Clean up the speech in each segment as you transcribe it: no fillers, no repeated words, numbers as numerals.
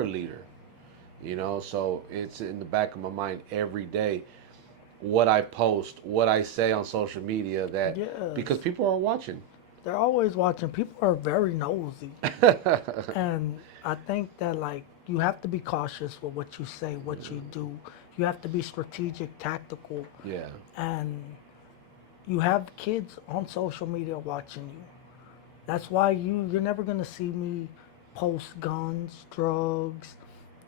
a leader, you know. So it's in the back of my mind every day what I post, what I say on social media, that because Yes. people are watching. They're always watching. People are very nosy. And I think that like you have to be cautious with what you say, what you do. You have to be strategic, tactical, Yeah, and you have kids on social media watching you. That's why you're never gonna see me post guns, drugs,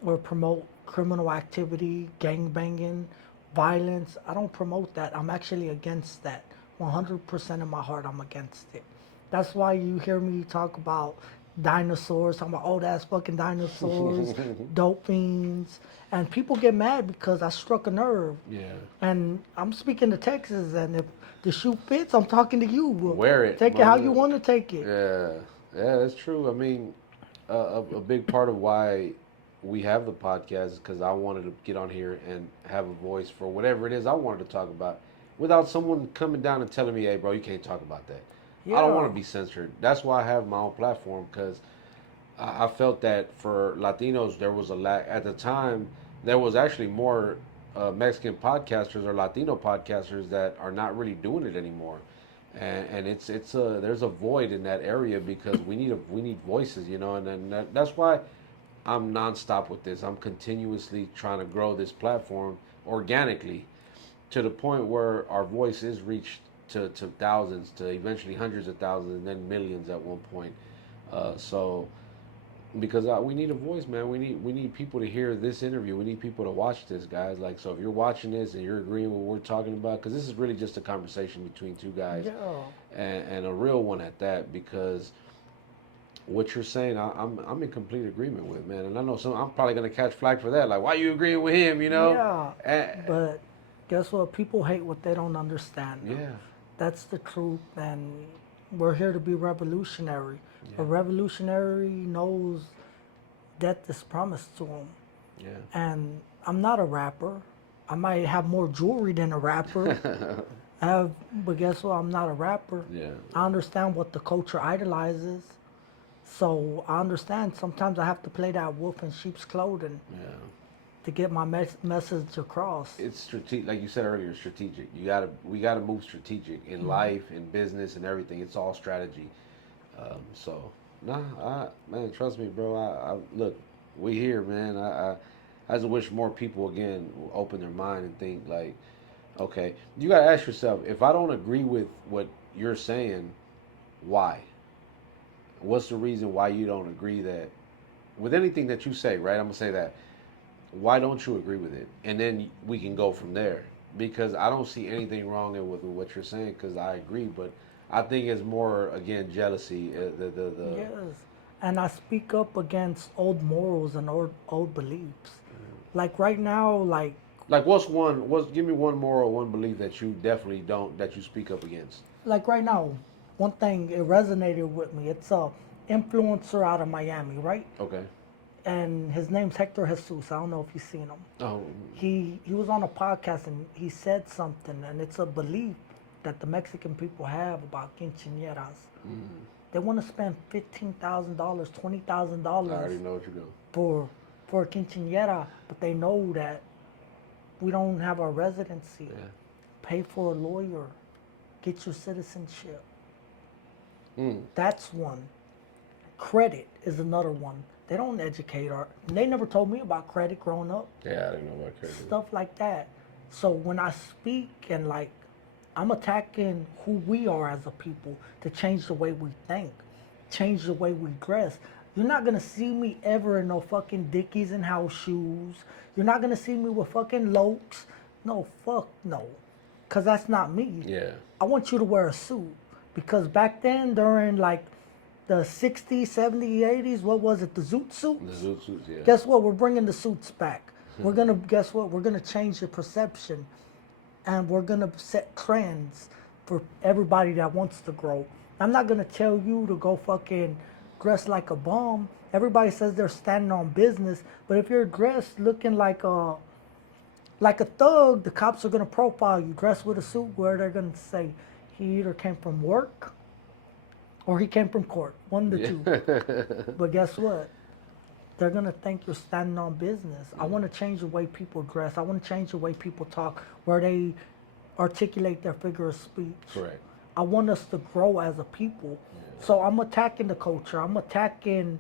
or promote criminal activity, gang banging, violence. I don't promote that. I'm actually against that. 100% of my heart, I'm against it. That's why you hear me talk about dinosaurs, talking about old ass fucking dinosaurs, dope fiends, and people get mad because I struck a nerve. yeah. And I'm speaking to Texas, and if the shoe fits, I'm talking to you. Well, Wear it, take it how you mother. want to take it. Yeah, yeah, that's true. I mean, a big part of why we have the podcast is because I wanted to get on here and have a voice for whatever it is I wanted to talk about, without someone coming down and telling me, "Hey, bro, you can't talk about that." I don't want Yeah. to be censored. That's why I have my own platform, because I felt that for Latinos there was a lack at the time. There was actually more Mexican podcasters or Latino podcasters that are not really doing it anymore, and it's a there's a void in that area because we need voices, you know, and then that's why I'm nonstop with this. I'm continuously trying to grow this platform organically to the point where our voice is reached to thousands, to eventually hundreds of thousands, and then millions at one point. So because we need a voice, man. We need people to hear this interview. We need people to watch this, guys. Like, so if you're watching this and you're agreeing with what we're talking about, because this is really just a conversation between two guys, Yeah. and a real one at that. Because what you're saying, I'm in complete agreement with, man. And I know some I'm probably gonna catch flack for that. Like, why you agreeing with him? You know? Yeah. And, But guess what? People hate what they don't understand. yeah, That's the truth. And we're here to be revolutionary. A yeah, revolutionary knows death is promised to him. yeah, And I'm not a rapper. I might have more jewelry than a rapper. I have, but guess what? I'm not a rapper. yeah, I understand what the culture idolizes. So I understand sometimes I have to play that wolf in sheep's clothing yeah. to get my message across. It's strategic, like you said earlier. Strategic. We gotta move strategic in life, in business, and everything. It's all strategy. So, nah, man, trust me, bro. I look, we here, man. I just wish more people again will open their mind and think like, okay, you gotta ask yourself, if I don't agree with what you're saying, why? What's the reason why you don't agree that with anything that you say, right? I'm gonna say that. Why don't you agree with it? And then we can go from there. Because I don't see anything wrong with what you're saying. Because I agree, but I think it's more again jealousy. The Yes. And I speak up against old morals and old beliefs. Like right now, like what's one? What's give me one moral, one belief that you definitely don't that you speak up against. right now, one thing it resonated with me. It's a influencer out of Miami, right? Okay. And his name's Hector Jesus. I don't know if you've seen him. Oh, He was on a podcast and he said something, and it's a belief that the Mexican people have about quinceañeras. They want to spend $15,000, I $20,000 already know what you're going. for for a quinceañera, but they know that we don't have our residency. Yeah. Pay for a lawyer, get your citizenship. Mm. That's one. Credit is another one. They don't educate our. They never told me about credit growing up. Yeah, I didn't know about credit. Stuff like that. So when I speak and like, I'm attacking who we are as a people to change the way we think, change the way we dress. You're not gonna see me ever in no fucking Dickies and house shoes. You're not gonna see me with fucking Lokes. No, fuck no. Cause that's not me. Yeah. I want you to wear a suit. Because back then, during like the 60s, 70s, 80s, what was it, the zoot The suits? zoot suits. Yeah. Guess what? We're bringing the suits back. We're gonna, guess what? We're gonna change the perception and we're gonna set trends for everybody that wants to grow. I'm not gonna tell you to go fucking dress like a bum. Everybody says they're standing on business, but if you're dressed looking like a thug, the cops are gonna profile you. Dressed with a suit, where they're gonna say he either came from work or he came from court. One of the two. Yeah. But guess what? they're gonna think you're standing on business. I want to change the way people dress. I want to change the way people talk, where they articulate their figure of speech. Correct. I want us to grow as a people. Yeah. So I'm attacking the culture. I'm attacking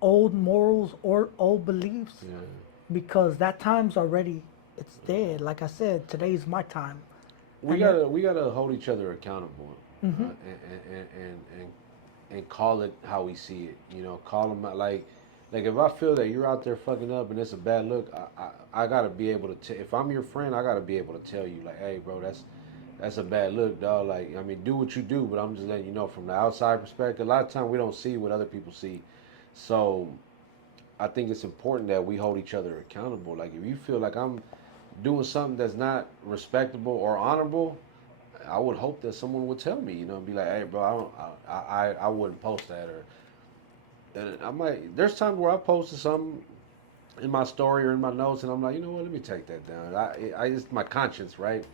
old morals or old beliefs Yeah. because that time's already it's dead. Like I said, today's my time. We And we gotta hold each other accountable, and call it how we see it. You know, call them out like if I feel that you're out there fucking up and it's a bad look, I gotta be able to. If I'm your friend, I gotta be able to tell you like, hey, bro, that's a bad look, dog. Like, I mean, do what you do, but I'm just letting you know from the outside perspective. A lot of time we don't see what other people see, so I think it's important that we hold each other accountable. Like, if you feel like I'm doing something that's not respectable or honorable, I would hope that someone would tell me, you know, and be like, "Hey, bro, I wouldn't post that," or and I might. There's times where I posted something in my story or in my notes, and I'm like, you know what, let me take that down. I it's my conscience, right?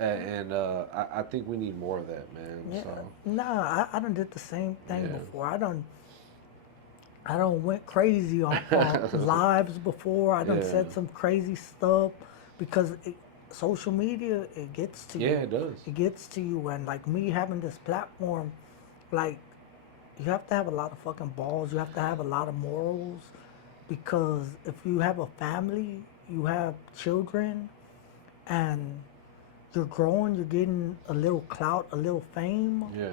And I think we need more of that, man. yeah, So nah, I done did the same thing yeah, before. I done went crazy on lives before. I done yeah, said some crazy stuff because social media it gets to yeah, you. it does. It gets to you, and like me having this platform, like you have to have a lot of fucking balls. You have to have a lot of morals because if you have a family, you have children, and you're growing, you're getting a little clout, a little fame. Yeah,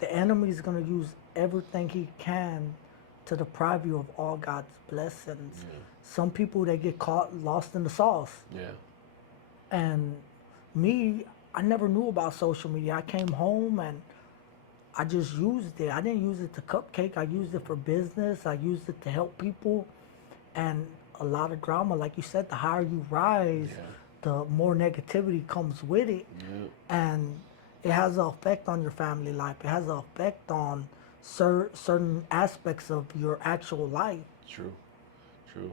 The enemy's gonna use everything he can to deprive you of all God's blessings. yeah, Some people they get caught lost in the sauce. yeah, And me, I never knew about social media. I came home and I just used it. I didn't use it to cupcake. I used it for business. I used it to help people. And a lot of drama, like you said, the higher you rise, yeah, the more negativity comes with it. yeah. And it has an effect on your family life. It has an effect on certain aspects of your actual life. True, true.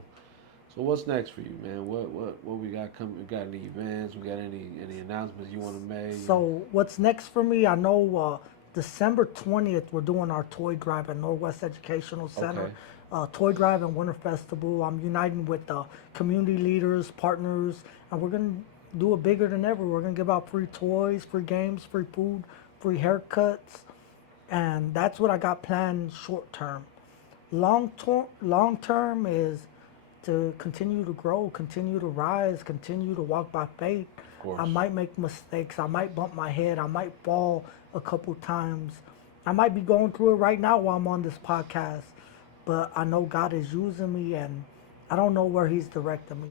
So what's next for you, man? What we got coming? We got any events? We got any announcements you want to make? So what's next for me? I know December 20th we're doing our toy drive at Northwest Educational Center. Okay. Toy drive and Winter Festival. I'm uniting with community leaders, partners, and we're gonna do it bigger than ever. We're gonna give out free toys, free games, free food, free haircuts, and that's what I got planned short term. Long term is to continue to grow, continue to rise, continue to walk by faith. Of I course. might make mistakes. I might bump my head. I might fall a couple times. I might be going through it right now while I'm on this podcast. But I know God is using me and I don't know where He's directing me.